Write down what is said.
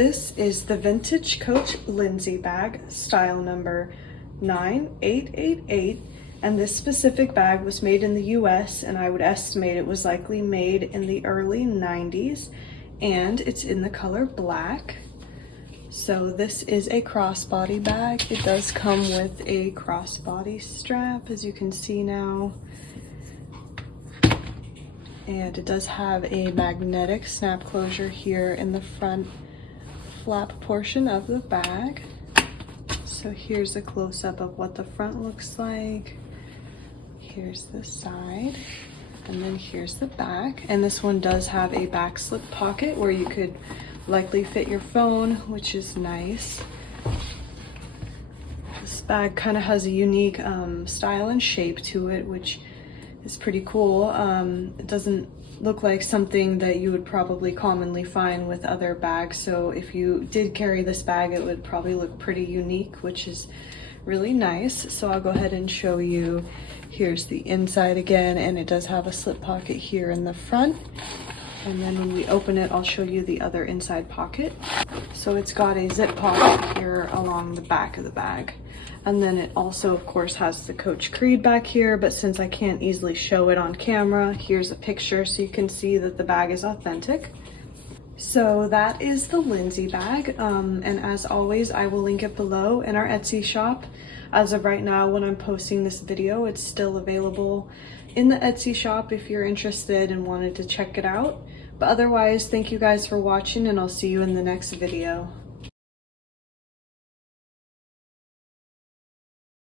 This is the Vintage Coach Lindsay Bag, style number 9888, and this specific bag was made in the US, and I would estimate it was likely made in the early 90s, and it's in the color black. So this is a crossbody bag. It does come with a crossbody strap, as you can see now. And it does have a magnetic snap closure here in the front flap portion of the bag. So here's a close-up of what the front looks like. Here's the side, and then here's the back. And this one does have a back slip pocket where you could likely fit your phone, which is nice. This bag kind of has a unique style and shape to it, which is pretty cool. It doesn't look like something that you would probably commonly find with other bags, so if you did carry this bag, it would probably look pretty unique, which is really nice. So I'll go ahead and show you. Here's the inside again, and it does have a slip pocket here in the front, and then when we open it, I'll show you the other inside pocket. So it's got a zip pocket here along the back of the bag. And then it also, of course, has the Coach Creed back here, but since I can't easily show it on camera, here's a picture so you can see that the bag is authentic. So that is the Lindsay bag, and as always, I will link it below in our Etsy shop. As of right now, when I'm posting this video, it's still available in the Etsy shop if you're interested and wanted to check it out. But otherwise, thank you guys for watching, and I'll see you in the next video.